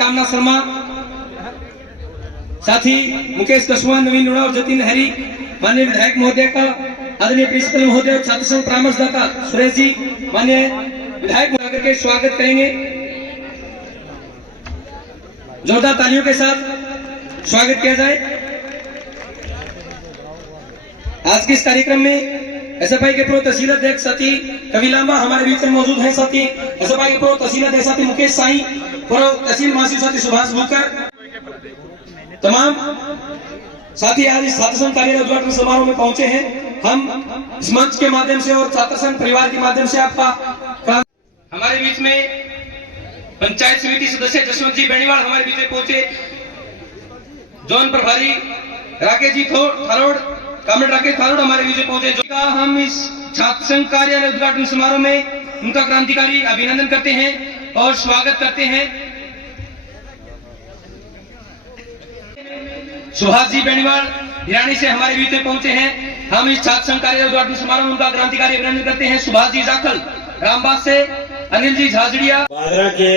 कामना शर्मा, साथी मुकेश कशवा, नवीन लुणा और जतिन हरी, माननीय विधायक महोदय का, आदरणीय प्रिंसिपल महोदय, छात्र संघ परामर्शदाता सुरेश जी, माननीय विधायक महोदय के स्वागत करेंगे। जोरदार तालियों के साथ स्वागत किया जाए। आज के इस कार्यक्रम में एसएफआई के पूर्व तहसील अध्यक्ष साथी कविलामा हमारे बीच में मौजूद हैं। साथी एसएफआई के पूर्व तहसील अध्यक्ष साथी मुकेश साई, पूर्व तहसील महासचिव साथी सुभाष भूकर, तमाम साथी आज इस छात्र संघ कार्यालय उद्घाटन समारोह में पहुंचे हैं। हम इस मंच के माध्यम से और छात्र संघ परिवार के माध्यम से आपका हमारे बीच में पंचायत समिति सदस्य जसवंत जी बेनीवाल हमारे बीच में पहुंचे। जोन प्रभारी राकेश जी थारोड़, कामरेड राकेश थारोड़ हमारे बीच में पहुंचे। जो हम इस छात्र संघ कार्यालय उद्घाटन समारोह में उनका क्रांतिकारी अभिनंदन करते हैं और स्वागत करते हैं। सुभाष जी बेनीवाल हिरानी से हमारे बीच में पहुंचे हैं। हम इस छात्र संघ कार्यालय उद्घाटन समारोह में उनका क्रांतिकारी अभिनंदन करते हैं। सुभाष जी जाखल रामबाग से, अनिल जी झाजड़िया। बादरा के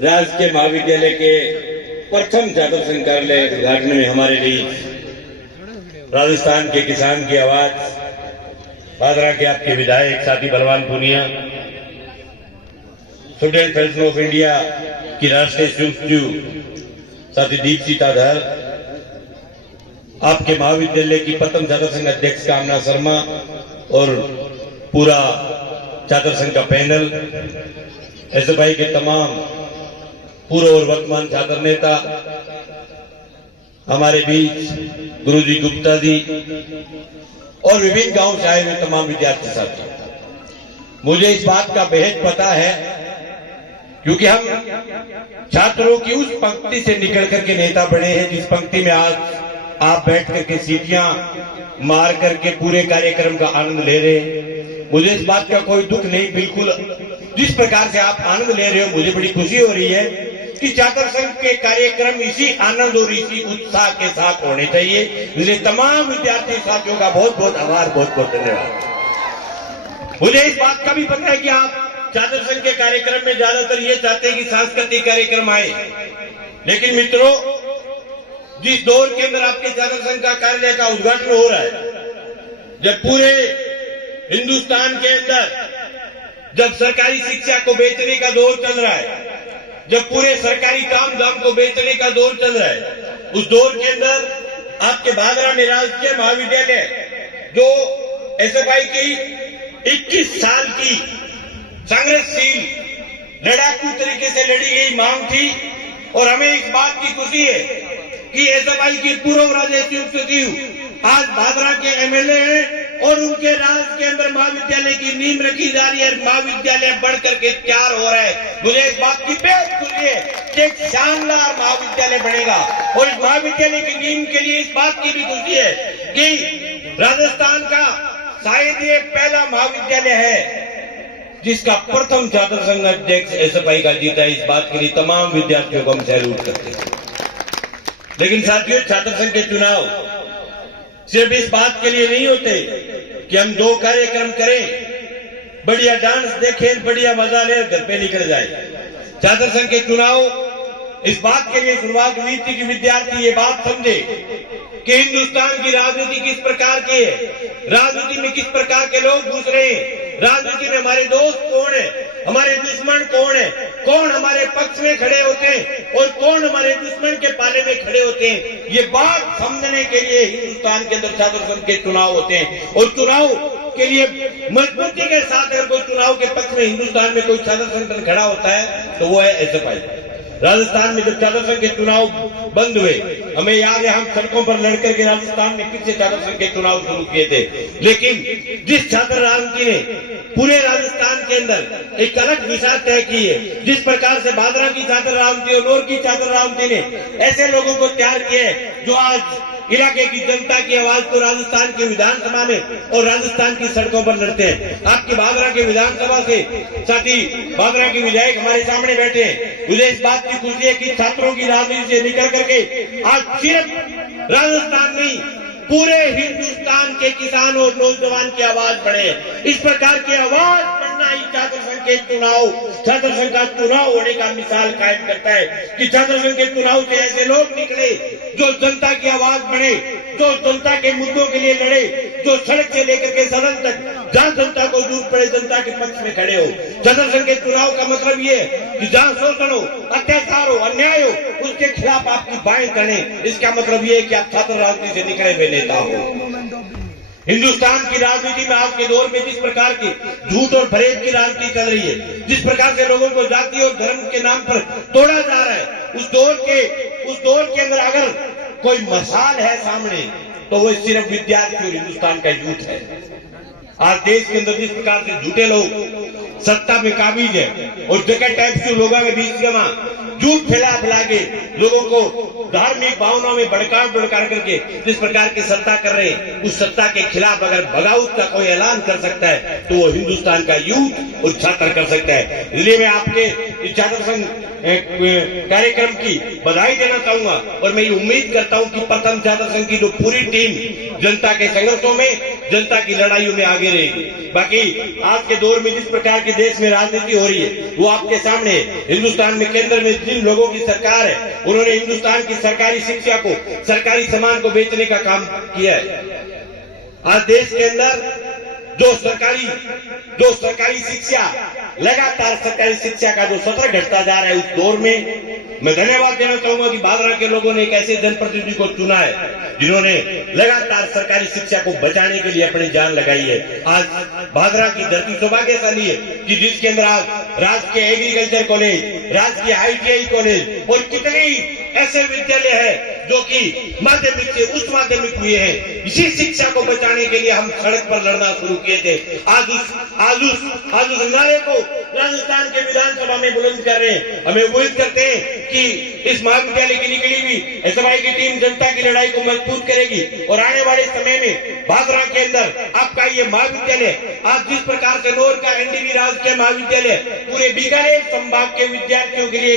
राजकीय महाविद्यालय के प्रथम छात्र संघ कार्यालय उद्घाटन में हमारे लिए राजस्थान के किसान की आवाज, बादरा के आपके विधायक साथी Balwan Punia, student federation of India की राष्ट्रीय सचिव साथी दीपसीता धर, आपके महाविद्यालय की प्रथम छात्र संघ अध्यक्ष कामना शर्मा और पूरा छात्र संघ का पैनल, एसएफआई के तमाम पूर्व और वर्तमान छात्र नेता, हमारे बीच गुरुजी गुप्ता जी और विभिन्न गांव से आए हुए तमाम विद्यार्थी साथी। मुझे इस बात का बेहद पता है क्योंकि हम छात्रों की उस पंक्ति से निकल करके नेता बने हैं जिस पंक्ति में आज आप बैठ करके सीटियां मार करके पूरे कार्यक्रम का आनंद ले रहे हैं। मुझे इस बात का कोई दुख नहीं, बिल्कुल जिस प्रकार से आप आनंद ले रहे हो मुझे बड़ी खुशी हो रही है कि छात्र संघ के कार्यक्रम इसी आनंद और इसी उत्साह के साथ होने चाहिए। इसलिए तमाम विद्यार्थी साथियों का बहुत बहुत आभार, बहुत बहुत धन्यवाद। मुझे इस बात का भी पता है कि आप छात्र संघ के कार्यक्रम में ज्यादातर ये चाहते हैं कि सांस्कृतिक कार्यक्रम आए, लेकिन मित्रों जिस दौर के अंदर आपके छात्र संघ का कार्यालय का उद्घाटन हो रहा है, जब पूरे हिंदुस्तान के अंदर जब सरकारी शिक्षा को बेचने का दौर चल रहा है, जब पूरे सरकारी काम धाम को बेचने का दौर चल रहा है, उस दौर के अंदर आपके भादरा में राजकीय महाविद्यालय जो एसएफआई की 21 साल की संघर्षशील लड़ाकू तरीके से लड़ी गई मांग थी और हमें इस बात की खुशी है कि एसएफआई के पूर्व राजस्व सचिव आज भादरा के एमएलए हैं और उनके राज के अंदर महाविद्यालय की नींव रखी जा रही है। महाविद्यालय बढ़ करके तैयार हो रहा है। मुझे इस बात की बेहद खुशी है कि एक शानदार महाविद्यालय बनेगा और इस महाविद्यालय की नींव के लिए इस बात की भी खुशी है कि राजस्थान का शायद ये पहला महाविद्यालय है जिसका प्रथम छात्र संघ अध्यक्ष एसएफआई का जीता है। इस बात के लिए तमाम विद्यार्थियों को हम सैल्यूट करते हैं। लेकिन साथियों, छात्र संघ के चुनाव सिर्फ इस बात के लिए नहीं होते कि हम 2 कार्यक्रम करें, बढ़िया डांस देखें, बढ़िया मजा ले घर पे निकल जाए। छात्र संघ के चुनाव इस बात के लिए शुरुआत हुई थी कि विद्यार्थी ये बात समझे कि हिंदुस्तान की राजनीति किस प्रकार की है, राजनीति में किस प्रकार के लोग घुस रहे हैं, राजनीति में हमारे दोस्त कौन है, हमारे दुश्मन कौन है, कौन हमारे पक्ष में खड़े होते हैं और कौन हमारे दुश्मन के पाले में खड़े होते हैं। ये बात समझने के लिए हिंदुस्तान के अंदर छात्र संघ के चुनाव होते हैं और चुनाव के लिए मजबूती के साथ अगर कोई चुनाव के पक्ष में हिंदुस्तान में कोई छात्र संगठन खड़ा होता है तो वो है एसएफआई। राजस्थान में जब छात्र संघ के चुनाव बंद हुए, हमें याद है हम सड़कों पर लड़कर के राजस्थान में फिर से छात्र संघ के चुनाव शुरू किए थे। लेकिन जिस छात्र राजनीति ने पूरे राजस्थान के अंदर एक अलग दिशा तय की है, जिस प्रकार से भादरा की छात्र राजनीति और नौर की छात्र राजनीति ने ऐसे लोगों को तैयार किया है जो आज इलाके की जनता की आवाज को राजस्थान की विधानसभा में और राजस्थान की सड़कों पर लड़ते हैं। आपकी भादरा की विधानसभा से साथी भादरा के विधायक हमारे सामने बैठे हैं। मुझे इस बात की खुशी है कि छात्रों की राजनीति से निकल करके आज सिर्फ राजस्थान नहीं पूरे हिंदुस्तान के किसान और नौजवान की आवाज बढ़े। इस प्रकार की आवाज बढ़ना ही छात्र संघ के चुनाव, छात्र संघ का चुनाव होने का मिसाल कायम करता है कि छात्र संघ के चुनाव से ऐसे लोग निकले जो जनता की आवाज बढ़े, जो जनता के मुद्दों के लिए लड़े, जो सड़क से लेकर के सदन तक जहां जनता को जरूरत पड़े जनता के पक्ष में खड़े हो। छात्र संघ के चुनाव का मतलब ये है कि जहां शोषण हो, अत्याचार हो, अन्याय हो, उसके खिलाफ आपकी बाएं करें। इसका मतलब ये है कि आप छात्र राजनीति से निकले हुए नेता हो। हिंदुस्तान की राजनीति में आज के दौर में जिस प्रकार की झूठ और फरेब की राजनीति चल रही है, जिस प्रकार से लोगों को जाति और धर्म के नाम पर तोड़ा जा रहा है, उस दौर के अंदर अगर कोई मसाल है सामने तो वो सिर्फ विद्यार्थी और हिंदुस्तान का यूथ है। आज देश के अंदर जिस प्रकार से झूठे लोग सत्ता में काबिज है और जगह टाइप के लोगों के बीच जमा झूठ फैला के लोगों को धार्मिक भावनाओं में भड़का करके जिस प्रकार की सत्ता कर रहे हैं, उस सत्ता के खिलाफ अगर बगावत का कोई ऐलान कर सकता है तो वो हिंदुस्तान का यूथ और छात्र कर सकता है। इसलिए मैं आपके छात्र संघ कार्यक्रम की बधाई देना चाहूंगा और मैं ये उम्मीद करता हूं कि प्रथम छात्र संघ की जो पूरी टीम जनता के संघर्षों में, जनता की लड़ाइयों में आगे रहेगी। बाकी आज के दौर में जिस प्रकार की देश में राजनीति हो रही है वो आपके सामने है। हिंदुस्तान में केंद्र में जिन लोगों की सरकार है उन्होंने हिंदुस्तान की सरकारी शिक्षा को, सरकारी सामान को बेचने का काम किया है। आज देश के अंदर जो सरकारी शिक्षा, लगातार सरकारी शिक्षा का जो सत्र घटता जा रहा है, उस दौर में मैं धन्यवाद देना चाहूंगा कि भादरा के लोगों ने एक ऐसे जनप्रतिनिधि को चुना है जिन्होंने लगातार सरकारी शिक्षा को बचाने के लिए अपनी जान लगाई है। आज भादरा की धरती सौभाग्यशाली है कि जिसके अंदर आज राजकीय एग्रीकल्चर कॉलेज, राजकीय ITI कॉलेज और कितने ऐसे विद्यालय है जो कि माध्यमिक से उच्च माध्यमिक हुए हैं। इसी शिक्षा को बचाने के लिए हम सड़क पर लड़ना शुरू किए थे। आज उस नारे को राजस्थान के विधानसभा में बुलंद कर रहे हैं। हमें उम्मीद करते हैं कि इस महाविद्यालय की निकली हुई एसएफआई की टीम जनता की लड़ाई को मजबूत करेगी और आने वाले समय में भादरा के अंदर आपका ये महाविद्यालय आज जिस प्रकार से नौर का NDV राजकीय महाविद्यालय पूरे बीकानेर संभाग के विद्यार्थियों के लिए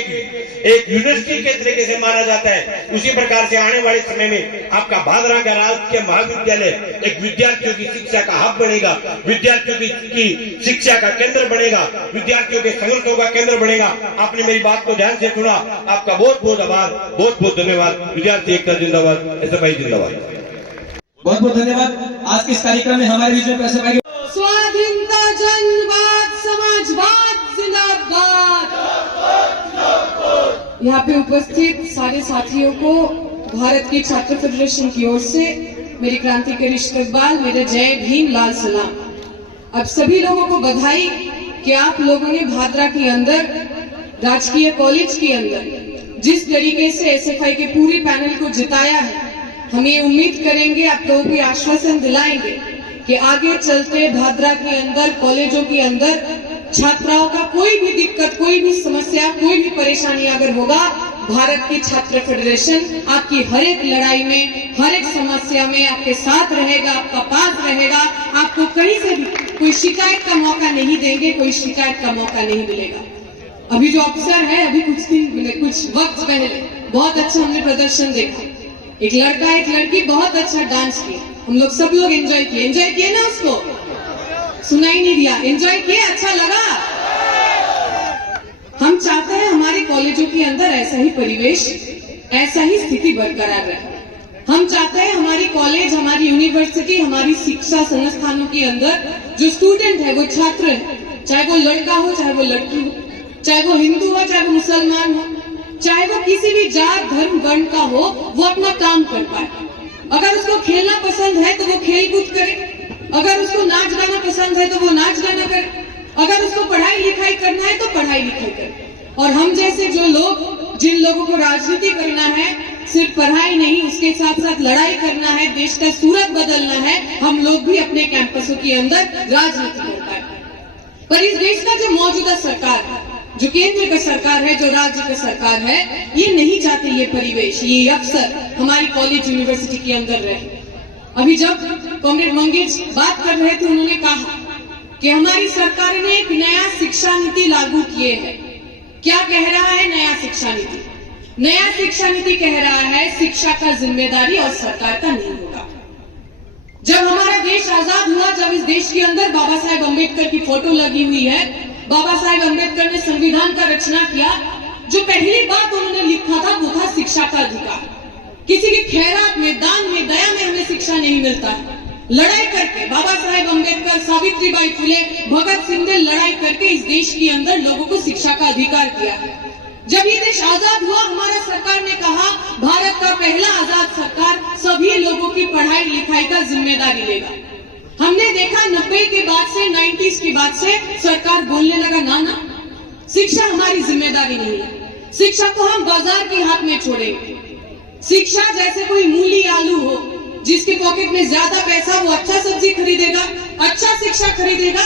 एक यूनिवर्सिटी के तरीके से माना जाता है, उसी प्रकार से आने वाले समय में आपका भादरा का राजकीय महाविद्यालय एक विद्यार्थियों की शिक्षा का हब बनेगा, विद्यार्थियों की शिक्षा का केंद्र बनेगा, विद्यार्थियों के संघर्षों का केंद्र बनेगा। आपने मेरी बात को ध्यान से सुना, आपका बहुत बहुत आभार, बहुत बहुत धन्यवाद। विद्यार्थी एकता जिंदाबाद, एसएफआई जिंदाबाद। बहुत बहुत धन्यवाद। आज के इस कार्यक्रम में हमारे बीच में एसएफआई स्वाधीनता, जनवाद, समाजवाद जिंदाबाद। यहाँ पे उपस्थित सारे साथियों को भारत की छात्र फेडरेशन की ओर से मेरी क्रांतिकारी इस्तकबाल, मेरा जय भीम, लाल सलाम। अब सभी लोगों को बधाई कि आप लोगों ने भादरा के अंदर, राजकीय कॉलेज के अंदर जिस तरीके से एसएफआई के पूरे पैनल को जिताया है, हम ये उम्मीद करेंगे, आप लोगों को आश्वासन दिलाएंगे कि आगे चलते भादरा के अंदर, कॉलेजों के अंदर छात्राओं का कोई भी दिक्कत, कोई भी समस्या, कोई भी परेशानी अगर होगा, भारत की छात्र फेडरेशन आपकी हर एक लड़ाई में, हर एक समस्या में आपके साथ रहेगा, आपका पास रहेगा। आपको कहीं से भी कोई शिकायत का मौका नहीं देंगे, कोई शिकायत का मौका नहीं मिलेगा। अभी जो अवसर है, अभी कुछ वक्त पहले बहुत अच्छा हमने प्रदर्शन देखा। एक लड़का एक लड़की बहुत अच्छा डांस किया, हम लोग सब लोग एंजॉय किए ना, उसको सुनाई नहीं दिया, एंजॉय किए, अच्छा लगा। हम चाहते हैं हमारे कॉलेजों के अंदर ऐसा ही परिवेश, ऐसा ही स्थिति बरकरार रहे। हम चाहते हैं हमारी कॉलेज, हमारी यूनिवर्सिटी, हमारी शिक्षा संस्थानों के अंदर जो स्टूडेंट है, वो छात्र है, चाहे वो लड़का हो, चाहे वो लड़की हो, चाहे वो हिंदू हो, चाहे वो मुसलमान हो, चाहे वो किसी भी जात धर्म वर्ण का हो, वो अपना काम कर पाए। अगर उसको खेलना पसंद है तो वो खेल कूद करे, अगर उसको नाच गाना पसंद है तो वो नाच गाना करे, अगर उसको पढ़ाई लिखाई करना है तो पढ़ाई लिखाई करे। और हम जैसे जो लोग, जिन लोगों को राजनीति करना है, सिर्फ पढ़ाई नहीं, उसके साथ साथ लड़ाई करना है, देश का सूरत बदलना है, हम लोग भी अपने कैंपसों के अंदर राजनीति कर पाए। पर इस देश का जो मौजूदा सरकार है, जो केंद्र का सरकार है, जो राज्य का सरकार है, ये नहीं चाहते ये परिवेश, ये अवसर हमारी कॉलेज यूनिवर्सिटी के अंदर रहे। अभी जब कॉमरेड मंगेश बात कर रहे थे, उन्होंने कहा कि हमारी सरकार ने एक नया शिक्षा नीति लागू किए है। क्या कह रहा है नया शिक्षा नीति? नया शिक्षा नीति कह रहा है शिक्षा का जिम्मेदारी और सरकार का नहीं होगा। जब हमारा देश आजाद हुआ, जब इस देश के अंदर बाबा साहेब अम्बेडकर की फोटो लगी हुई है, बाबा साहेब अम्बेडकर ने संविधान का रचना किया, जो पहली बात उन्होंने लिखा था वो था शिक्षा का अधिकार। किसी की खैरात में, दान में, दया में हमें शिक्षा नहीं मिलता है। लड़ाई करके बाबा साहेब अम्बेडकर, सावित्रीबाई फुले, भगत सिंह ने लड़ाई करके इस देश के अंदर लोगों को शिक्षा का अधिकार दिया है। जब ये देश आजाद हुआ, हमारा सरकार ने कहा भारत का पहला आजाद सरकार सभी लोगों की पढ़ाई लिखाई का जिम्मेदारी लेगा। हमने देखा 90 के बाद से, 90s के बाद से सरकार बोलने लगा ना, शिक्षा हमारी जिम्मेदारी नहीं है, शिक्षा को हम बाजार के हाथ में छोड़ेंगे। शिक्षा जैसे कोई मूली आलू हो, जिसके पॉकेट में ज्यादा पैसा, वो अच्छा सब्जी खरीदेगा, अच्छा शिक्षा खरीदेगा,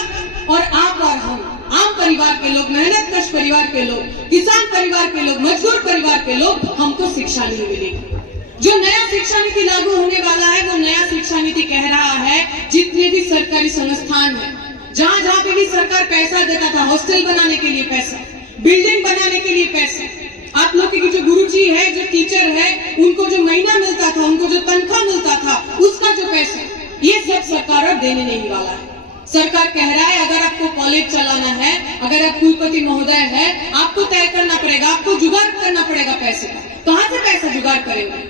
और आप और हम आम परिवार के लोग, मेहनत कश परिवार के लोग, किसान परिवार के लोग, मजदूर परिवार के लोग, हमको शिक्षा नहीं मिलेगी। जो नया शिक्षा नीति लागू होने वाला है, वो नया शिक्षा नीति कह रहा है जितने भी सरकारी संस्थान है, जहाँ जहाँ पे भी सरकार पैसा देता था, हॉस्टल बनाने के लिए पैसा, बिल्डिंग बनाने के लिए पैसा, आप लोग की जो गुरुजी है, जो टीचर है, उनको जो महीना मिलता था, उनको जो तनख्वाह मिलता था, उसका जो पैसा, ये सब सरकार अब देने नहीं वाला है। सरकार कह रहा है अगर आपको कॉलेज चलाना है, अगर आप कुलपति महोदय है, आपको तय करना पड़ेगा, आपको जुगाड़ करना पड़ेगा पैसे का। कहाँ से पैसा जुगाड़ करेंगे?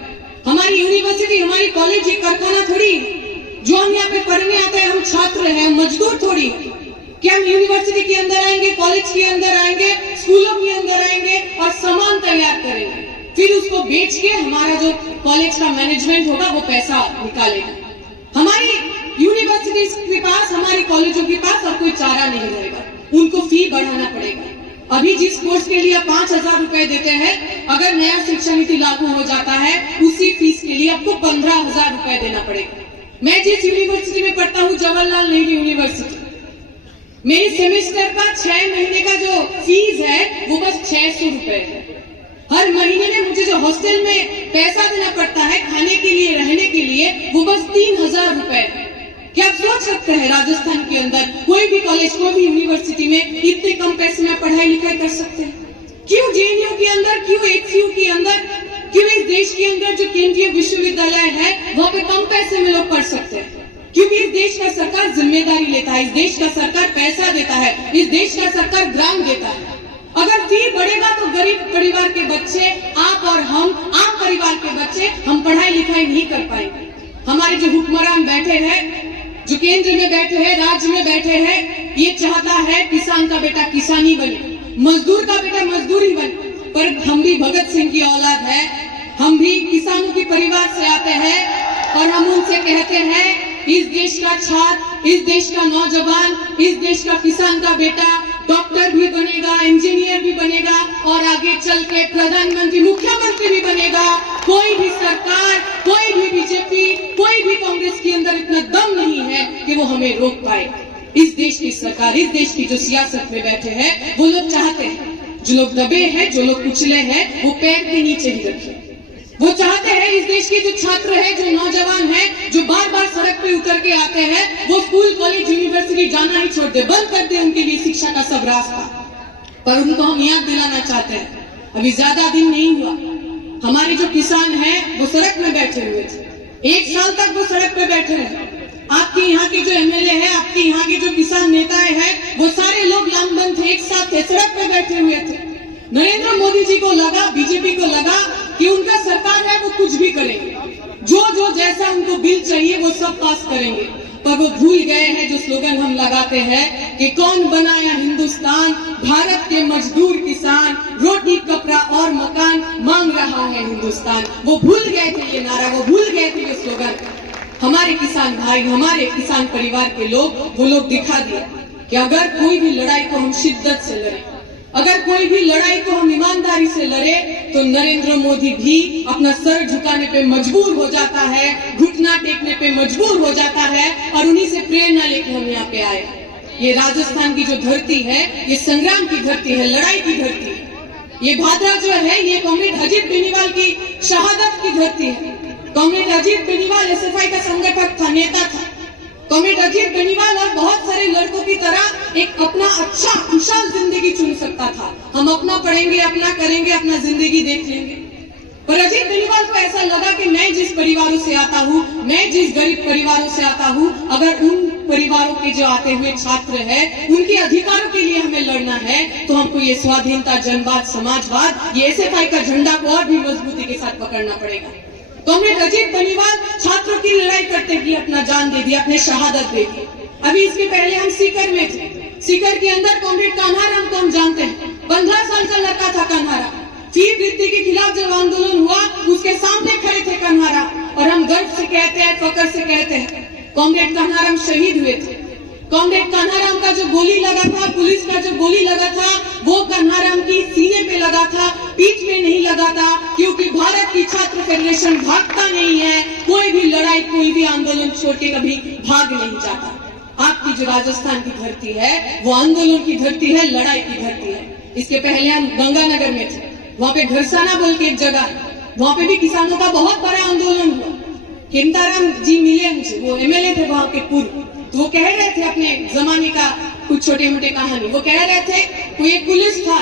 हमारी यूनिवर्सिटी, हमारी कॉलेज ये कारखाना थोड़ी, जो हम यहाँ पे पढ़ने आते हैं, हम छात्र हैं, मजदूर थोड़ी। क्या हम यूनिवर्सिटी के अंदर आएंगे, कॉलेज के अंदर आएंगे, स्कूलों के अंदर आएंगे और सामान तैयार करेंगे, फिर उसको बेच के हमारा जो कॉलेज का मैनेजमेंट होगा वो पैसा निकालेगा। हमारी यूनिवर्सिटी के पास, हमारे कॉलेजों के पास और कोई चारा नहीं रहेगा, उनको फी बढ़ाना पड़ेगा। अभी जिस कोर्स के लिए आप 5,000 रुपए देते हैं, अगर नया शिक्षा नीति लागू हो जाता है, उसी फीस के लिए आपको 15,000 रुपए देना पड़ेगा। मैं जिस यूनिवर्सिटी में पढ़ता हूँ, जवाहरलाल नेहरू यूनिवर्सिटी, मेरे सेमेस्टर का 6 महीने का जो फीस है वो बस 600 रुपए है। हर महीने में मुझे जो हॉस्टल में पैसा देना पड़ता है खाने के लिए, रहने के लिए, वो बस 3,000 रुपए है। क्या आप सोच सकते हैं राजस्थान के अंदर कोई भी कॉलेज, कोई भी यूनिवर्सिटी में इतने कम पैसे में पढ़ाई लिखाई कर सकते हैं? क्यों जेएनयू के अंदर, क्यों एचसीयू के अंदर, क्यों इस देश के अंदर जो केंद्रीय विश्वविद्यालय है वहाँ पे कम पैसे में लोग पढ़ सकते हैं? क्योंकि इस देश का सरकार जिम्मेदारी लेता है, इस देश का सरकार पैसा देता है, इस देश का सरकार ग्रांट देता है। अगर फी बढ़ेगा तो गरीब परिवार के बच्चे, आप और हम, आम परिवार के बच्चे, हम पढ़ाई लिखाई नहीं कर पाएंगे। हमारे जो हुक्मरान बैठे हैं, जो केंद्र में बैठे हैं, राज्य में बैठे हैं, ये चाहता है किसान का बेटा किसानी बने, मजदूर का बेटा मजदूरी बने। पर हम भी भगत सिंह की औलाद है, हम भी किसानों के परिवार से आते हैं और हम उनसे कहते हैं इस देश का छात्र, इस देश का नौजवान, इस देश का किसान का बेटा डॉक्टर भी बनेगा, इंजीनियर भी बनेगा और आगे चल के प्रधानमंत्री, मुख्यमंत्री भी बनेगा। कोई भी सरकार, कोई भी बीजेपी, कोई भी कांग्रेस के अंदर इतना दम नहीं है कि वो हमें रोक पाए। इस देश की सरकार, इस देश की जो सियासत में बैठे हैं, वो लोग चाहते हैं जो लोग दबे हैं, जो लोग कुचले हैं, वो पैर के नीचे ही रखें। वो चाहते हैं इस देश के जो छात्र हैं, जो नौजवान हैं, जो बार बार सड़क पे उतर के आते हैं, वो स्कूल, कॉलेज, यूनिवर्सिटी जाना ही छोड़ दे, बंद कर दे उनके लिए शिक्षा का सब रास्ता। पर उनको हम याद दिलाना चाहते हैं, अभी ज्यादा दिन नहीं हुआ, हमारे जो किसान हैं वो सड़क में बैठे हुए थे। 1 साल तक वो सड़क पे बैठे हैं। आपके यहाँ के जो एमएलए हैं, आपके यहाँ के जो किसान नेताएं हैं, वो सारे लोग लामबंद थे, एक साथ थे, सड़क पे बैठे हुए थे। नरेंद्र मोदी जी को लगा, बीजेपी को लगा कि उनका सरकार है वो कुछ भी करेंगे, जो जैसा उनको बिल चाहिए वो सब पास करेंगे। पर वो भूल गए हैं जो स्लोगन हम लगाते हैं कि कौन बनाया हिंदुस्तान, भारत के मजदूर किसान, रोटी कपड़ा और मकान मांग रहा है हिंदुस्तान। वो भूल गए थे ये नारा, वो भूल गए थे ये स्लोगन। हमारे किसान भाई, हमारे किसान परिवार के लोग, वो लोग दिखा दिया कि अगर कोई भी लड़ाई को हम शिद्दत से लड़े, अगर कोई भी लड़ाई को हम ईमानदारी से लड़े, तो नरेंद्र मोदी भी अपना सर झुकाने पे मजबूर हो जाता है, घुटना टेकने पे मजबूर हो जाता है, और उन्हीं से प्रेरणा लेकर हम यहाँ पे आए। ये राजस्थान की जो धरती है, ये संग्राम की धरती है, लड़ाई की धरती है। ये भादरा जो है, ये कॉमरेड अजीत बेनीवाल की शहादत की धरती है। कॉमरेड अजीत बेनीवाल एसएफआई का संगठक था, नेता था। कॉमरेड अजीत बेनीवाल और बहुत सारे लड़कों की तरह एक अपना अच्छा खुशहाल जिंदगी चुन सकता था। हम अपना पढ़ेंगे, अपना करेंगे, अपना जिंदगी देख लेंगे। पर अजीत बेनीवाल को ऐसा लगा कि मैं जिस परिवारों से आता हूँ, मैं जिस गरीब परिवारों से आता हूँ, अगर उन परिवारों के जो आते हुए छात्र हैं, उनके अधिकारों के लिए हमें लड़ना है, तो हमको ये स्वाधीनता, जनवाद, समाजवाद, ये एसएफआई का झंडा को और भी मजबूती के साथ पकड़ना पड़ेगा। कॉमरेड अजीत बेनीवाल छात्रों की लड़ाई करते हुए अपना जान दे दिया, अपने शहादत दे दी। अभी इसके पहले हम सीकर में थे। सीकर के अंदर कॉमरेड कान्हाराम को हम जानते हैं, 15 साल का लड़का था कान्हाराम। फी वृत्ति के खिलाफ जब आंदोलन हुआ, उसके सामने खड़े थे कान्हाराम, और हम गर्व से कहते हैं, फकर से कहते हैं, कॉमरेड कान्हाराम शहीद हुए थे। कॉमरेड कान्हाराम का जो गोली लगा था, पुलिस का जो गोली लगा था, वो कान्हाराम की सीने पे लगा था, पीठ पे नहीं लगा था, क्योंकि भारत की छात्र फेडरेशन भागता नहीं है। कोई भी लड़ाई, कोई भी आंदोलन छोड़ के कभी भाग नहीं जाता। आपकी जो राजस्थान की धरती है, वो आंदोलन की धरती है, लड़ाई की धरती है। इसके पहले हम गंगानगर में थे, वहाँ पे घरसाना बोल के एक जगह है, वहाँ पे भी किसानों का बहुत बड़ा आंदोलन हुआ। केंताराम जी मिले मुझे, वो एमएलए थे वहाँ के पूर्व, तो वो कह रहे थे अपने जमाने का कुछ छोटे मोटे कहानी। वो कह रहे थे कोई एक पुलिस था,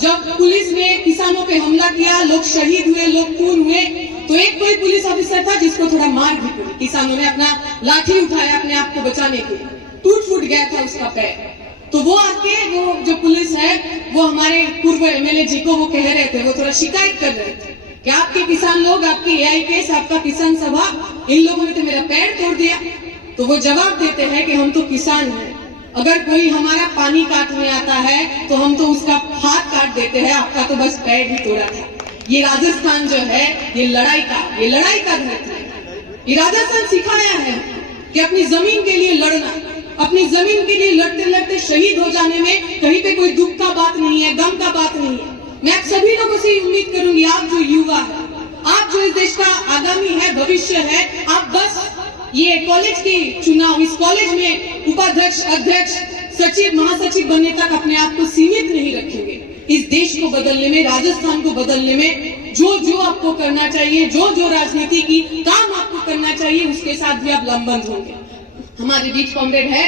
जब पुलिस ने किसानों पे हमला किया, लोग शहीद हुए, लोग खून हुए, तो एक कोई पुलिस ऑफिसर था जिसको थोड़ा मार भी पड़ी। किसानों ने अपना लाठी उठाया अपने आप को बचाने के लिए, टूट फूट गया था उसका पैर। तो वो आके, वो जो पुलिस है, वो हमारे पूर्व एमएलए जी को वो कह रहे थे, वो थोड़ा शिकायत कर रहे थे कि आपके किसान लोग, आपकी एआईकेएस, आपका किसान सभा, इन लोगों ने तो मेरा पैर तोड़ दिया। तो वो जवाब देते हैं कि हम तो किसान हैं, अगर कोई हमारा पानी काटने आता है तो हम तो उसका हाथ काट देते हैं, आपका तो बस पैर ही तोड़ा था। ये राजस्थान जो है, ये लड़ाई का धरती है। ये राजस्थान सिखाया है कि अपनी जमीन के लिए लड़ना, अपनी जमीन के लिए लड़ते लड़ते शहीद हो जाने में कहीं पे कोई दुख का बात नहीं है, गम का बात नहीं है। मैं आप सभी लोगों से उम्मीद करूंगी, आप जो युवा है, आप जो इस देश का आगामी है, भविष्य है, आप बस ये कॉलेज की चुनाव, इस कॉलेज में उपाध्यक्ष, अध्यक्ष, सचिव, महासचिव बनने तक अपने आप को सीमित नहीं रखेंगे। इस देश को बदलने में, राजस्थान को बदलने में जो आपको करना चाहिए, जो राजनीति की काम आपको करना चाहिए, उसके साथ भी आप लंबंद होंगे। हमारे बीच कॉमरेड है,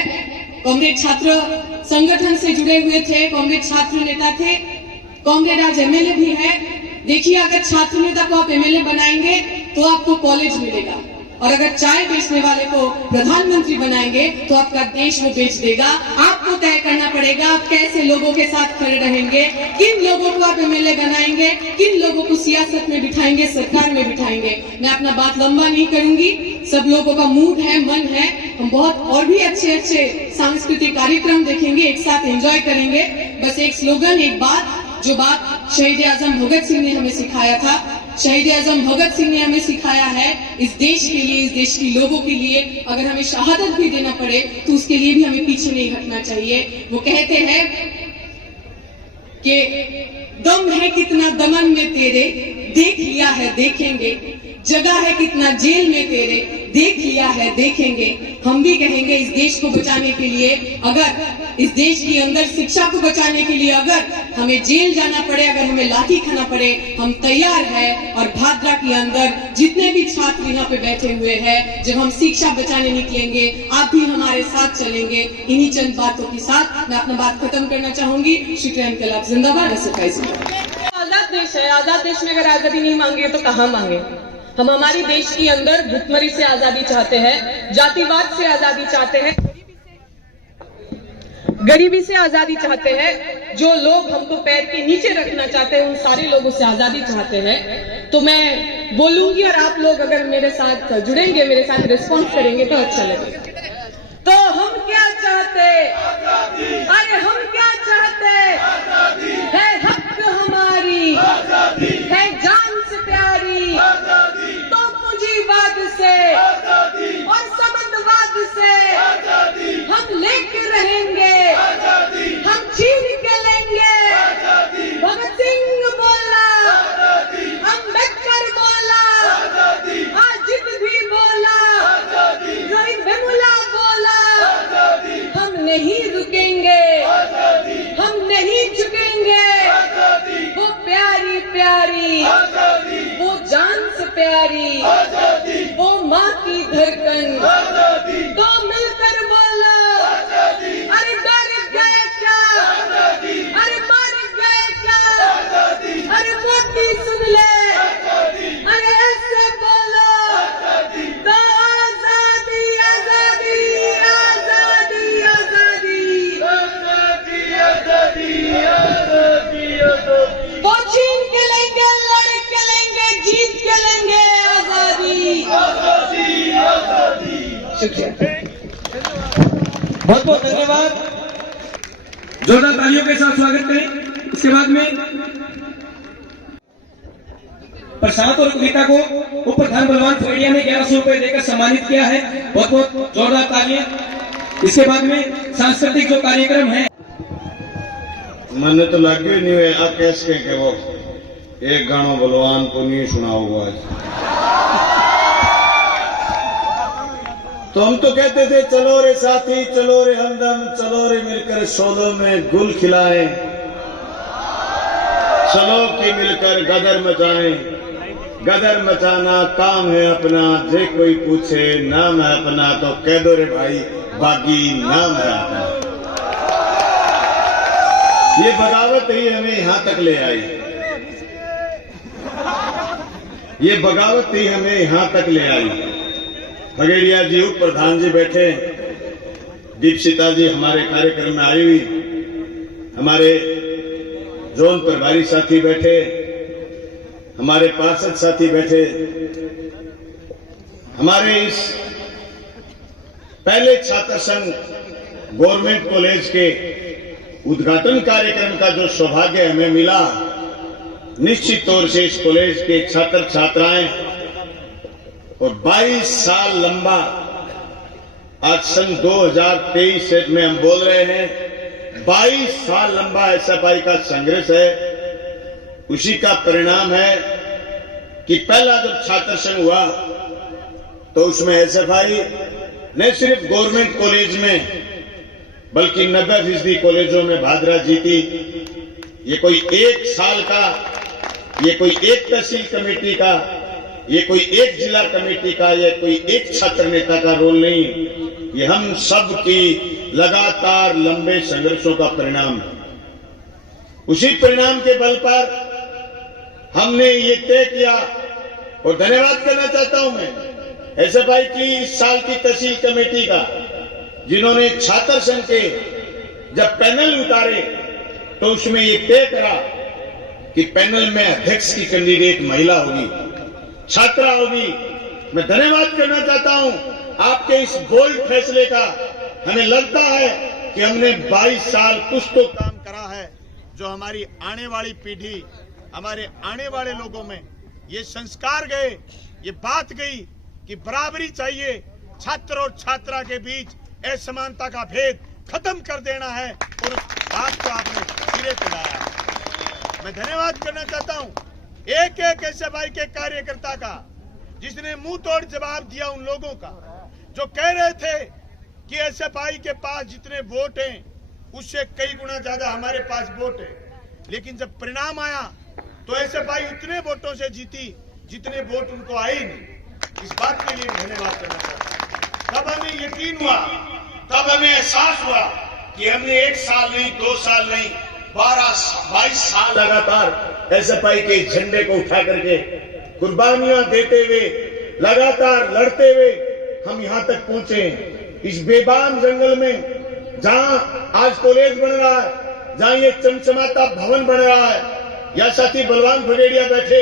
कॉमरेड छात्र संगठन से जुड़े हुए थे, कॉमरेड छात्र नेता थे, कॉमरेड आज एमएलए भी है। देखिए, अगर छात्र नेता को आप एमएलए बनाएंगे तो आपको कॉलेज मिलेगा, और अगर चाय बेचने वाले को प्रधानमंत्री बनाएंगे तो आपका देश वो बेच देगा। आपको तय करना पड़ेगा आप कैसे लोगों के साथ खड़े रहेंगे, किन लोगों को आप एमएलए बनाएंगे, किन लोगों को सियासत में बिठाएंगे, सरकार में बिठाएंगे। मैं अपना बात लंबा नहीं करूंगी, सब लोगों का मूड है, मन है, हम बहुत और भी अच्छे सांस्कृतिक कार्यक्रम देखेंगे, एक साथ एंजॉय करेंगे। बस एक स्लोगन, एक बात, जो बात शहीद आजम भगत सिंह ने हमें सिखाया था, शहीद आजम भगत सिंह ने हमें सिखाया है, इस देश के लिए, इस देश के लोगों के लिए अगर हमें शहादत भी देना पड़े तो उसके लिए भी हमें पीछे नहीं हटना चाहिए। वो कहते हैं कि दम है कितना दमन में तेरे, देख लिया है देखेंगे, जगह है कितना जेल में तेरे, देख लिया है देखेंगे। हम भी कहेंगे इस देश को बचाने के लिए, अगर इस देश के अंदर शिक्षा को बचाने के लिए अगर हमें जेल जाना पड़े, अगर हमें लाठी खाना पड़े, हम तैयार है। और भादरा के अंदर जितने भी छात्र यहाँ पे बैठे हुए हैं, जब हम शिक्षा बचाने निकलेंगे आप भी हमारे साथ चलेंगे। इन्हीं चंद बातों के साथ मैं अपना बात खत्म करना चाहूंगी। शुक्रिया, इनकलाब जिंदाबाद, असफाई जिंदाबाद। आजाद देश है, आजाद देश में अगर आजादी नहीं मांगे तो कहाँ मांगे। हम हमारी देश के अंदर भुखमरी से आजादी चाहते हैं, जातिवाद से आजादी चाहते हैं, गरीबी से आजादी चाहते हैं। जो लोग हमको पैर के नीचे रखना चाहते हैं उन सारे लोगों से आजादी चाहते हैं। तो मैं बोलूंगी और आप लोग अगर मेरे साथ जुड़ेंगे, मेरे साथ रिस्पॉन्स करेंगे तो अच्छा लगेगा। तो हम क्या चाहते, अरे हम क्या चाहते है, हक हमारी है जान से प्यारी, तो पूंजीवाद से और संबंधवाद से हम लेके रहेंगे, हम छीन के लेंगे। भगत सिंह बोला, अम्बेडकर बोला, आजाद भी बोला, रोहित वेमुला बोला, हम नहीं रुकेंगे, हम नहीं झुकेंगे। वो प्यारी प्यारी, वो जान से प्यारी, वो माँ की धड़कन, तो मिलकर बोलो, अरे डर गए क्या, अरे मर गए क्या, अरे मोदी सुन ले, अरे ऐसे बोलो, तो आजादी आजादी आजादी आजादी, वो छीन के लेंगे, लड़ के लेंगे, जीत के लेंगे आजादी। शुक्रिया, बहुत बहुत धन्यवाद। जोरदार तालियों के साथ स्वागत करें। इसके बाद में प्रशांत और कविता को उप प्रधान बलवान फगड़िया ने 1100 रुपए देकर सम्मानित किया है। बहुत बहुत जोरदार तालियां। इसके बाद में सांस्कृतिक जो कार्यक्रम है, मैंने तो लगे नहीं हुए आ कैस के वो एक गाना बलवान को नहीं सुना हुआ है। तो हम तो कहते थे चलो रे साथी, चलो रे हमदम, चलो रे मिलकर शोलों में गुल खिलाएं, चलो कि मिलकर गदर मचाएं। गदर मचाना काम है अपना, जे कोई पूछे नाम है अपना, तो कह दो रे भाई बागी नाम है अपना। ये बगावत ही हमें यहां तक ले आई, ये बगावत ही हमें यहां तक ले आई। खगड़िया जी उप प्रधान जी बैठे, दीपशिता जी हमारे कार्यक्रम में आई हुई, हमारे जोन प्रभारी साथी बैठे, हमारे पार्षद साथी बैठे, हमारे इस पहले छात्र संघ गवर्नमेंट कॉलेज के उद्घाटन कार्यक्रम का जो सौभाग्य हमें मिला, निश्चित तौर से इस कॉलेज के छात्र छात्राएं और 22 साल लंबा, आज सन 2023 में हम बोल रहे हैं, 22 साल लंबा एसएफआई का संघर्ष है। उसी का परिणाम है कि पहला जब छात्र संघ हुआ तो उसमें एसएफआई न सिर्फ गवर्नमेंट कॉलेज में बल्कि 90% कॉलेजों में भादरा जीती। ये कोई एक साल का, ये कोई एक तहसील कमेटी का, ये कोई एक जिला कमेटी का, ये कोई एक छात्र नेता का रोल नहीं, ये हम सब की लगातार लंबे संघर्षों का परिणाम है। उसी परिणाम के बल पर हमने ये तय किया, और धन्यवाद करना चाहता हूं मैं एसएफआई की इस साल की तहसील कमेटी का, जिन्होंने छात्र संघ के जब पैनल उतारे तो उसमें ये तय करा कि पैनल में अध्यक्ष की कैंडिडेट महिला होगी, छात्रा होगी। मैं धन्यवाद करना चाहता हूं आपके इस बोल्ड फैसले का। हमें लगता है कि हमने 22 साल कुछ तो काम करा है, जो हमारी आने वाली पीढ़ी, हमारे आने वाले लोगों में ये संस्कार गए, ये बात गई कि बराबरी चाहिए, छात्र और छात्रा के बीच असमानता का भेद खत्म कर देना है, और उस बात को आपने सिरे चलाया है। मैं धन्यवाद करना चाहता हूं एक एक एसएफआई के कार्यकर्ता का, जिसने मुंह तोड़ जवाब दिया उन लोगों का जो कह रहे थे कि एसएफआई के पास जितने वोट हैं उससे कई गुना ज्यादा हमारे पास वोट है। लेकिन जब परिणाम आया तो एसएफआई उतने वोटों से जीती जितने वोट उनको आए ही नहीं। इस बात के लिए धन्यवाद करना चाहता हूं। तब हमें यकीन हुआ, तब हमें एहसास हुआ कि हमने 1 साल नहीं, 2 साल नहीं, 22 साल लगातार एसएफआई के झंडे को उठा करके कुर्बानियां देते हुए, लगातार लड़ते हुए हम यहां तक पहुंचे। इस बेबान जंगल में जहां आज कॉलेज बन रहा है, जहां ये चमचमाता भवन बन रहा है, या साथी बलवान फगेड़िया बैठे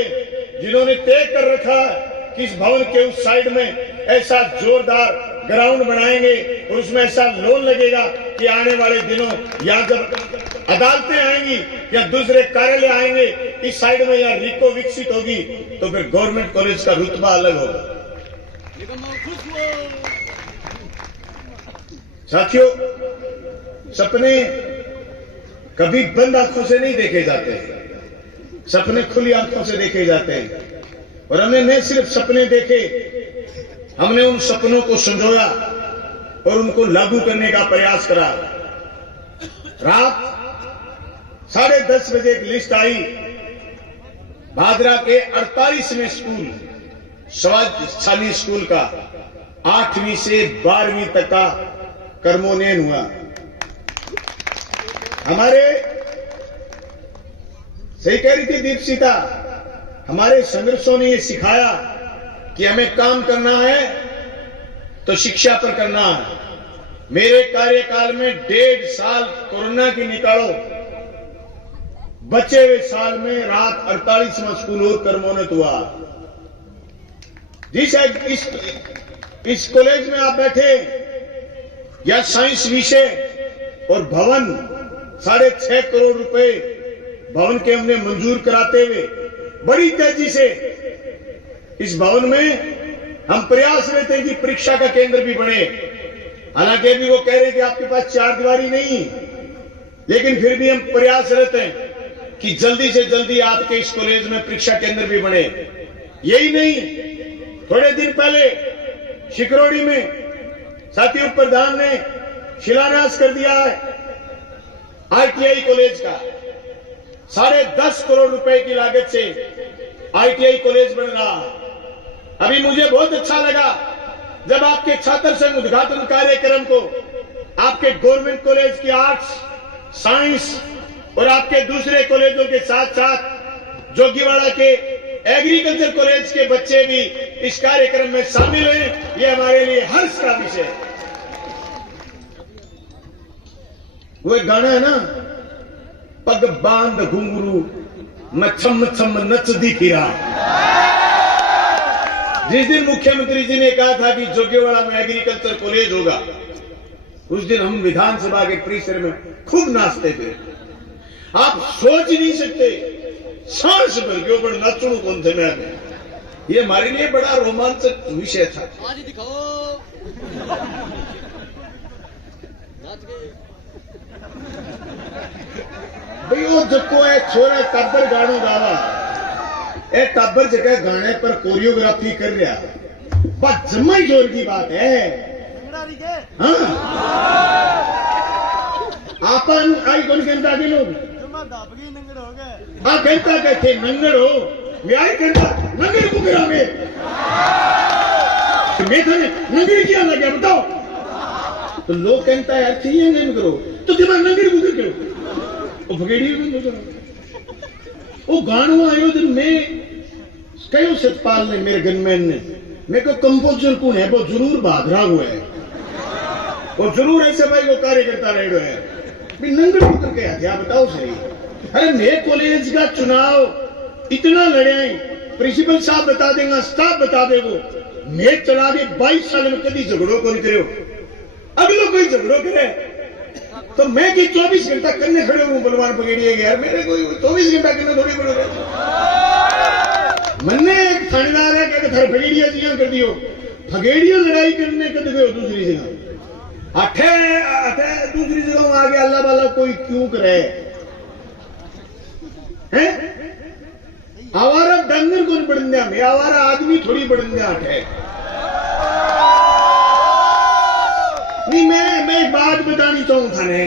जिन्होंने तय कर रखा है कि इस भवन के उस साइड में ऐसा जोरदार ग्राउंड बनाएंगे और उसमें ऐसा लोन लगेगा कि आने वाले दिनों या जब अदालतें आएंगी या दूसरे कार्यालय आएंगे इस साइड में या रिको विकसित होगी तो फिर गवर्नमेंट कॉलेज का रुतबा अलग होगा। साथियों, सपने कभी बंद आंखों से नहीं देखे जाते, सपने खुली आंखों से देखे जाते हैं। और हमने न सिर्फ सपने देखे, हमने उन सपनों को संजोया और उनको लागू करने का प्रयास करा। रात 10:30 बजे एक लिस्ट आई, भादरा के 48वें स्कूल स्थानीय स्कूल का 8वीं से 12वीं तक का कर्मोन्नयन हुआ। हमारे सही कह रही थी दीपसीता, हमारे संघर्षों ने यह सिखाया कि हमें काम करना है तो शिक्षा पर करना है। मेरे कार्यकाल में 1.5 साल कोरोना की निकालो, बचे हुए साल में रात 48वां स्कूल और कर्मोन्नत हुआ। जिस इस कॉलेज में आप बैठे या साइंस विषय और भवन 6.5 करोड़ रुपए भवन के हमने मंजूर कराते हुए बड़ी तेजी से इस भवन में हम प्रयास रहते हैं कि परीक्षा का केंद्र भी बने। हालांकि अभी वो कह रहे हैं कि आपके पास 4 दीवारी नहीं, लेकिन फिर भी हम प्रयास रहते हैं कि जल्दी से जल्दी आपके इस कॉलेज में परीक्षा केंद्र भी बने। यही नहीं, थोड़े दिन पहले शिकरोड़ी में साथी उप प्रधान ने शिलान्यास कर दिया है आईटीआई कॉलेज का। 10.5 करोड़ रुपए की लागत से आईटीआई कॉलेज बन रहा। अभी मुझे बहुत अच्छा लगा जब आपके छात्र संघ उद्घाटन कार्यक्रम को आपके गवर्नमेंट कॉलेज की आर्ट्स, साइंस और आपके दूसरे कॉलेजों के साथ साथ जोगीवाड़ा के एग्रीकल्चर कॉलेज के बच्चे भी इस कार्यक्रम में शामिल हैं। ये हमारे लिए हर्ष का विषय है। वो एक गाना है ना, पग बांध घुंघरू मैं छम छम नचदी फिरा। जिस दिन मुख्यमंत्री जी ने कहा था कि जोगीवाड़ा में एग्रीकल्चर कॉलेज होगा, उस दिन हम विधानसभा के परिसर में खूब नाचते थे। आप सोच नहीं सकते, सांस भर के ऊपर नाचू कौन थे मैं। ये हमारे लिए बड़ा रोमांचक विषय था। भाई वो जको है छोरा टाबर गानो गावा, ए टाबर जगह गाने पर कोरियोग्राफी कर रहा, बस जम्मा ही जोर की बात है। हाँ, आपन आई कौन कहता के लोग कहता कहते नंगड़ हो, मैं आई कहता नंगड़ को गिरा मैं थाने नंगड़ किया लगे बताओ। तो लोग कहता है यार चाहिए नहीं करो तो दिमाग नंगड़ को गिर करो। वो भगेड़ी वो गानो आयो दिन में कई सतपाल ने मेरे गनमैन ने मेरे को कंपोजर कौन है वो जरूर भादरा हुआ है, वो जरूर ऐसे भाई वो कार्यकर्ता रहे है नंगड़ उतर के आया बताओ सही। अरे मेरे कॉलेज का चुनाव इतना लड़े, प्रिंसिपल साहब बता देगा, स्टाफ बता देगो, मैं चला के 22 साल में कभी झगड़ो को नहीं करो। अगलो कोई झगड़ो करे तो मैं कि 24 घंटा करने खड़े हूं बलवान पकड़िए यार, मेरे कोई 24 घंटा करने थोड़ी पड़ो। मन्ने एक थानेदार है कहते घर फगेड़िया जिया कर दियो, फगेड़िया लड़ाई करने कद गए दूसरी जगह अठे दूसरी जगह आगे अल्लाह वाला कोई क्यों करे हैं? आवारा डंगर को बढ़िया में आवारा आदमी थोड़ी बढ़िया है। नहीं मैं एक बात बतानी चाहूँ थाने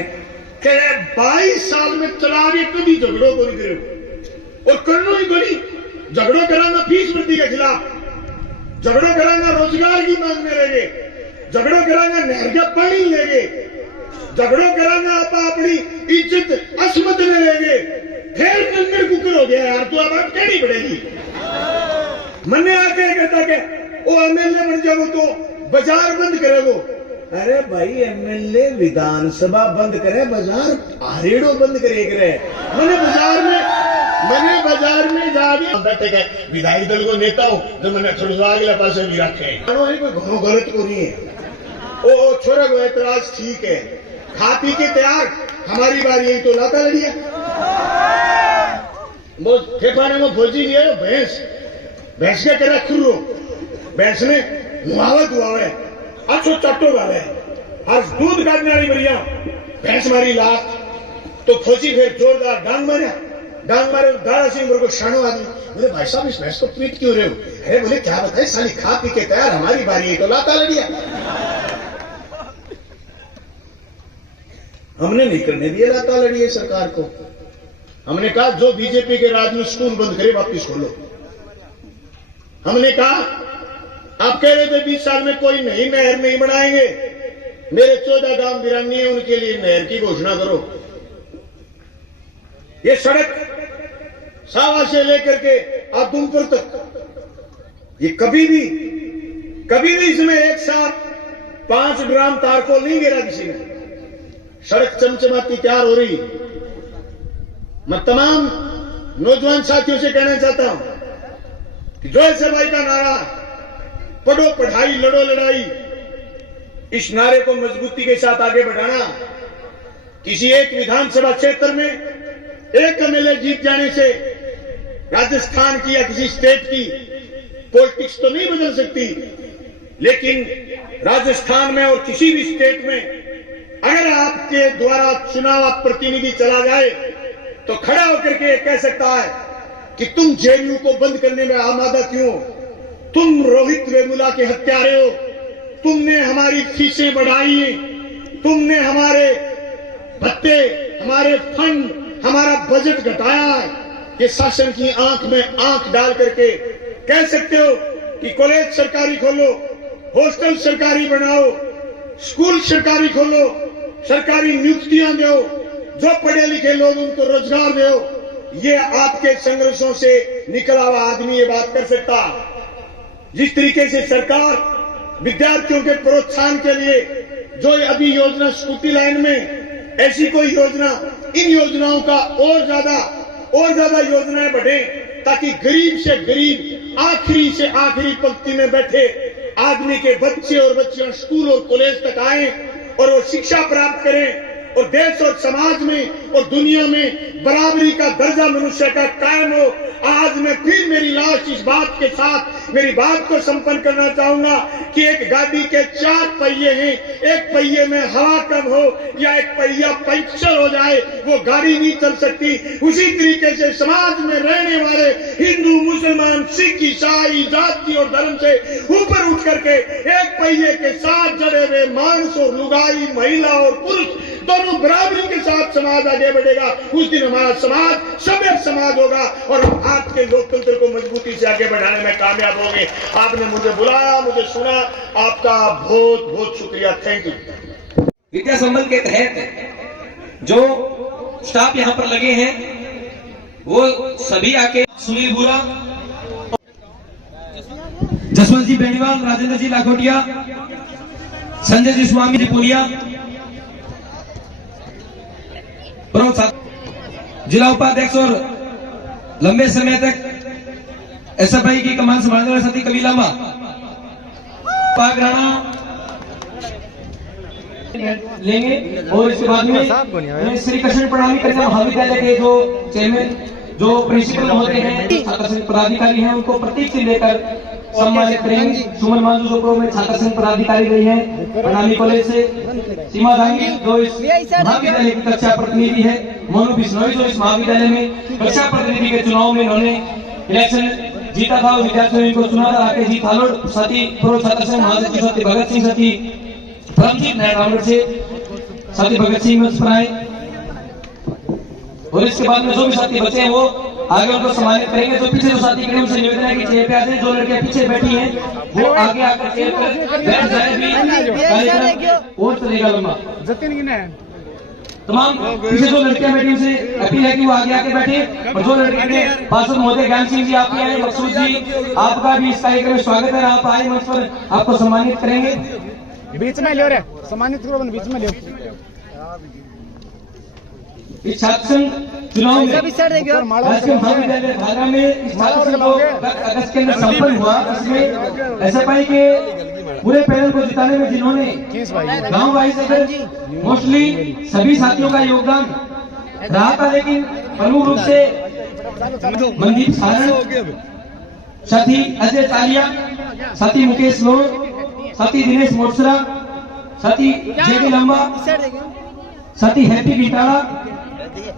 कि 22 साल में चला के कभी झगड़ो को नहीं करो और करनो ही कोनी। झगड़ो करांगा फीस वृद्धि के खिलाफ, झगड़ो करांगा रोजगार की मांग में रहेंगे, झगड़ो करांगा नहर का पानी लेंगे, झगड़ो करांगा आप अपनी इज्जत असमत में लेंगे। फिर नंगर कुकर हो गया यार, तू अब कैडी बढ़ेगी। मन्ने आके कहता के वो एमएलए बन जाओ तो बाजार बंद करेगो। अरे भाई एमएलए विधानसभा बंद करे, बाजार आरेड़ो बंद करे। मैंने बाजार में जाके बैठे गए विधायक दल को नेता हूं तो मैंने थोड़ा अगले पास भी रखे कोई घणो गलत को नहीं है। ओ छोरा को एतराज ठीक है, खा पी के तैयार, हमारी बारी यही तो लाता लड़िया। वो फेफाने में फौजी नहीं है, भैंस के करा खुर्रो, भैंस ने मुहावे अच्छो चट्टो गाले और दूध काटने वाली बढ़िया भैंस मारी लात तो फौजी फिर जोरदार डांग मारे दारा सिंह को शानो आदमी बोले भाई साहब इस भैंस को पीट क्यों रहे हो? अरे बोले क्या बताए साली खा पी के तैयार, हमारी बारी है तो लाता लड़िया। हमने नहीं करने दिया लाता लड़िए सरकार को। हमने कहा जो बीजेपी के राज में स्कूल बंद करे वापिस खोलो। हमने कहा आप कह रहे थे 20 साल में कोई नई नहर नहीं बनाएंगे, मेरे 14 गांव बिरानी है उनके लिए नहर की घोषणा करो। ये सड़क सावा से लेकर के आदमपुर तक ये कभी भी इसमें एक साथ 5 ग्राम तारकोल नहीं गिरा किसी ने। सड़क चमचमाती तैयार हो रही। मैं तमाम नौजवान साथियों से कहना चाहता हूं कि जो ऐसे भाई का नारा पढ़ो पढ़ाई लड़ो लड़ाई, इस नारे को मजबूती के साथ आगे बढ़ाना। किसी एक विधानसभा क्षेत्र में एक एमएलए जीत जाने से राजस्थान की या किसी स्टेट की पॉलिटिक्स तो नहीं बदल सकती, लेकिन राजस्थान में और किसी भी स्टेट में अगर आपके द्वारा चुनाव प्रतिनिधि चला जाए तो खड़ा होकर के कह सकता है कि तुम जेएनयू को बंद करने में आमादा क्यों? तुम रोहित वेमुला के हत्यारे हो, तुमने हमारी फीसें बढ़ाई, तुमने हमारे भत्ते, हमारे फंड, हमारा बजट घटाया है। ये शासन की आंख में आंख डाल करके कह सकते हो कि कॉलेज सरकारी खोलो, हॉस्टल सरकारी बनाओ, स्कूल सरकारी खोलो, सरकारी नियुक्तियां दो, जो पढ़े लिखे लोग उनको रोजगार दो। ये आपके संघर्षों से निकला हुआ आदमी ये बात कर सकता। जिस तरीके से सरकार विद्यार्थियों के प्रोत्साहन के लिए जो अभी योजना स्कूटी लाइन में, ऐसी कोई योजना, इन योजनाओं का और ज्यादा योजनाएं बढ़े ताकि गरीब से गरीब, आखिरी से आखिरी पंक्ति में बैठे आदमी के बच्चे और बच्चियां स्कूल और कॉलेज तक आए और वो शिक्षा प्राप्त करें और देश और समाज में और दुनिया में बराबरी का दर्जा मनुष्य का कायम हो। आज मैं फिर मेरी लास्ट इस बात के साथ मेरी बात को संपन्न करना चाहूंगा कि एक गाड़ी के 4 पहिए हैं, एक पहिए में हवा कम हो या एक पहिया पंक्चर हो जाए वो गाड़ी नहीं चल सकती। उसी तरीके से समाज में रहने वाले हिंदू, मुसलमान, सिख, ईसाई, जाति और धर्म से ऊपर उठ करके एक पहिए के साथ जड़े हुए मानस और लुगाई, महिला और पुरुष दोनों बराबरी के साथ समाज आगे बढ़ेगा। उस दिन हमारा समाज सभ्य समाज होगा और हम भारत के लोकतंत्र को मजबूती से आगे बढ़ाने में कामयाब होंगे। आपने मुझे बुलाया, मुझे सुना, आपका बहुत बहुत शुक्रिया। Thank you. विद्या संबल के तहत जो स्टाफ यहाँ पर लगे हैं वो सभी आके सुनील बुरा, जसवंत जी बेनीवाल, राजेंद्र जी लाखोटिया, संजय जी स्वामी जी पुनिया, जिला उपाध्यक्ष और लंबे समय तक एसएफआई की कमान संभालने वाले साथी कवि लांबा, पाक राणा लेंगे और इसके बाद में श्री कृष्ण प्रणामी कन्या महाविद्यालय के जो चेयरमैन, जो प्रिंसिपल होते हैं, छात्र संघ पदाधिकारी हैं, उनको प्रतीक चिन्ह लेकर सम्मानित करेंगे। सुमन मांझू जो पूर्व में छात्र संघ पदाधिकारी रही है प्रणामी कॉलेज से, सीमा दांगी जो इस महाविद्यालय की कक्षा प्रतिनिधि है, मोनू बिश्नोई जो इस महाविद्यालय में कक्षा प्रतिनिधि के चुनाव में इन्होंने इलेक्शन जीता था, विद्यार्थियों ने इनको चुना था। राकेश थालोड़ साथी पूर्व छात्र संघ महासचिव साथी भगत सिंह साथी परमजीत नायक रामगढ़ से साथी भगत सिंह मंच पर आए। और इसके बाद में जो भी साथी बचे हैं वो आगे उनको सम्मानित करेंगे। जो पीछे जो साथी खड़े उनसे निवेदन है कि चेयर पे आ जाए। जो लड़के पीछे बैठी हैं वो आगे आकर चेयर पर बैठ जाए। भी कार्यक्रम और चलेगा लंबा। तमाम पीछे जो लड़कियां बैठी उनसे अपील है कि वो आगे आके बैठे। और जो लड़के ने पार्षद महोदय ज्ञान सिंह जी आप आए, मकसूद जी आपका भी इस कार्यक्रम में स्वागत है। आप आए मंच पर, आपको सम्मानित करेंगे। बीच में ले रहे सम्मानित करो, बीच में ले। इस छात्र संघ चुनाव में राजकीय महाविद्यालय धारा में इस छात्र संघ को अगस्त के अंदर संपन्न हुआ। इसमें एसएफआई के पूरे पैनल को जिताने में जिन्होंने गांव वाइज मोस्टली सभी साथियों का योगदान रहा था, लेकिन प्रमुख रूप से मनदीप सारण, साथी अजय तालिया, साथी मुकेश लोर, साथी दिनेश मोटसरा, साथी जेडी लंबा, साथी हैप्पी गिटारा,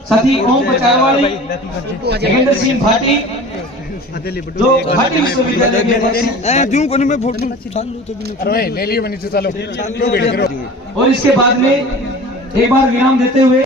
साथी ओम पचारवाड़ी, जगेंद्र सिंह भाटी, जो भाटी विश्वविद्यालय के। और इसके बाद में एक बार विराम देते हुए